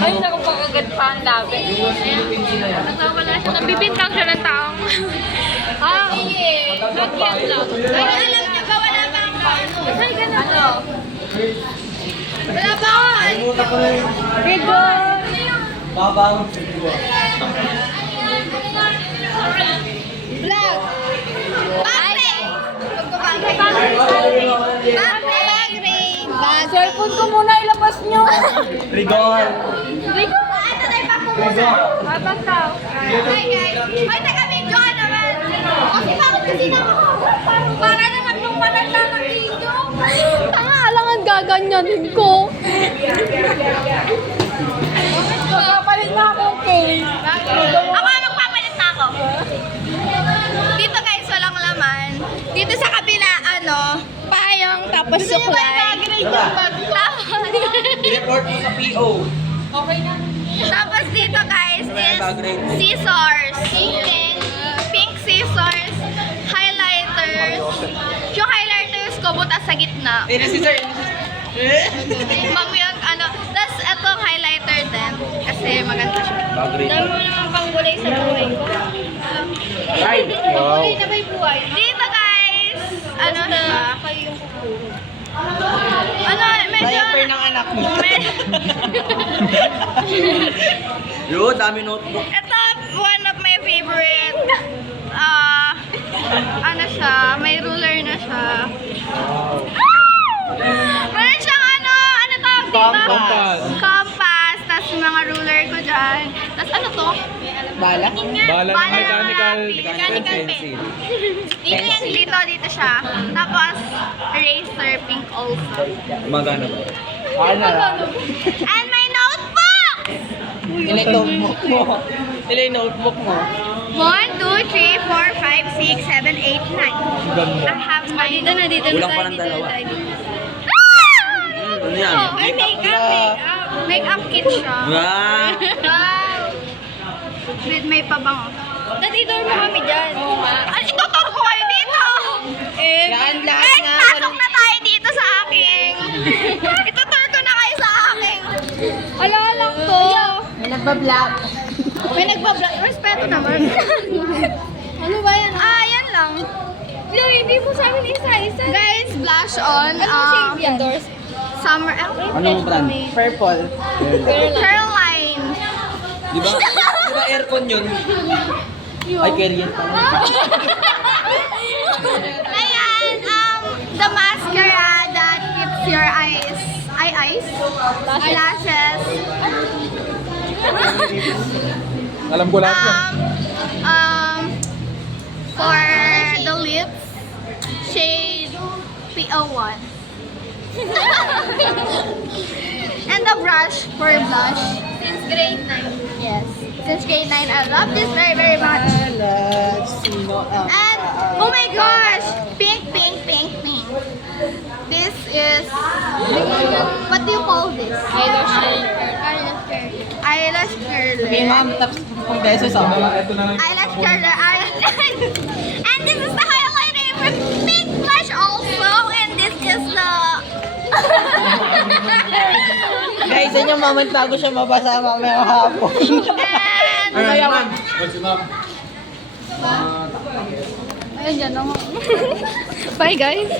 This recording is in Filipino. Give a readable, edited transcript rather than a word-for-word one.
Ay, naku pa kagad pa ang labi. Nagwawala siya. Nabibintang siya ng taong. Sige. Nagyan lang. Ay, alam niyo ba wala ba ang paano? Ay, ganun. Ano? Wala ba ako? Bigo! Babangon sa bigo. Vlog! Bagre! Bagre! Cellphone ko muna ilabas nyo. Rigor. Rico? Ano tayo pa po muna? Basta. Hi guys. Ay, taga-video ka naman. Kasi bakit kasi para naman nung pananlangan dito. Tanga, alangan gaganyanin ko. Magpapalit na ako, okay? Ako magpapalit na ako. Dito guys, walang laman. Dito sa kabila, payong tapos suklay. Tapos, I-report mo sa PO. tapos dito guys is scissors. Pink scissors. Highlighters. Yung highlighters ko butas sa gitna. Eh, na si sir. Ma'am yung Tapos etong highlighter din. Kasi maganda siya. Bagre. Dami mo naman pang gulay sa buhay ko. Ay, wow. Gulay na may buhay. Dito guys, siya? Kayo yung kukuro. Medyo... Diaper ng anak mo. Yo, dami notebook. Ito, one of my favorite. Siya, may ruler na siya. Meron siyang ano tawag dito? Compass. Compass. Tapos yung mga ruler ko dyan. Tapos ano to? Bala? Bala ng mechanical pencil. Dito yan, dito siya. Tapos, eraser pink also. Magana ba? Ano lang? And my notebook! Ilay notebook mo. Ilay notebook mo. 1, 2, 3, 4, 5, 6, 7, 8, 9. I have my... Dito na Kulang pa ng dalawa. Ano yan? Ay, makeup. Makeup kit siya. Wow! Wow! With may pabango. Natidor mo kami dyan. Itutur ko kayo dito! Yan, lahat Guys, nga. pasok na tayo dito sa aking. Itutur ko na kayo sa aking. Ala to. May nagbablog. May nagbablog. Respeto naman. Ano ba yan? Yan lang. Hindi mo sa amin isa-isa. Guys, blush on. Endorse. Summer. Anong brand? Purple. Caroline. Di ba aircon yun? Ay, Carrier pala. Ayan, the mascara that keeps your eyes. Lashes. Alam ko lahat yan. For the lips, shade PO1. And the brush for blush. Since grade 9. Yes. Since grade 9, I love this very, very much. And, oh my gosh! Pink. This is, what do you call this? Eyelash curler. May ma'am, tapos kung beses ako. Ito na lang. Eyelash curler. And this is the highlighter for pink blush also. And this is the... Guys, yun yung moment bago siya mabasa mamaya hapon. And... Ma'am. Ayun dyan ako. Bye guys!